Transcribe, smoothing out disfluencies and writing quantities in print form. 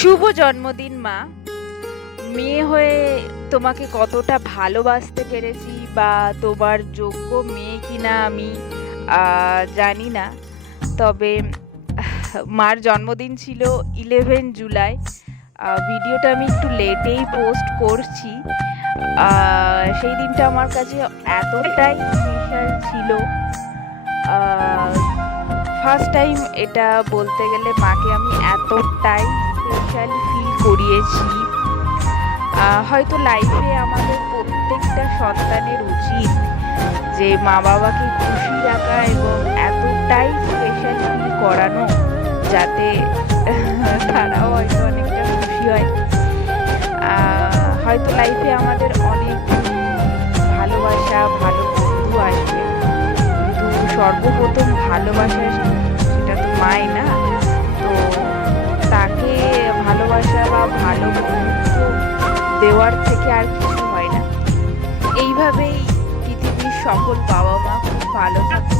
শুভ জন্মদিন মা। মেয়ে হয়ে তোমাকে কতটা ভালোবাসতে পেরেছি বা তোমার যোগ্য মেয়ে কিনা আমি জানি না। তবে মার জন্মদিন ছিল 11 জুলাই। ভিডিওটা আমি একটু লেটেই পোস্ট করছি। সেই দিনটা আমার কাছে এতটাই স্পেশাল ছিল। ফার্স্ট টাইম এটা বলতে গেলে মাকে আমি এতটাই স্পেশাল ফিল করিয়েছি। হয়তো লাইফে আমাদের প্রত্যেকটা সন্তানের উচিত যে মা বাবাকে খুশি রাখা এবং এতটাই স্পেশাল ফিল করানো যাতে তারাও হয়তো অনেকটা খুশি হয়। হয়তো লাইফে আমাদের অনেক ভালোবাসা ভালো বন্ধু আসবে, কিন্তু সর্বপ্রথম ভালোবাসা সেটা তো মাই না। তো তাকে ভালোবাসা বা ভালো বন্ধুত্ব দেওয়ার থেকে আর কিছু হয় না। এইভাবেই পৃথিবীর সকল বাবা মা খুব ভালো থাকুক।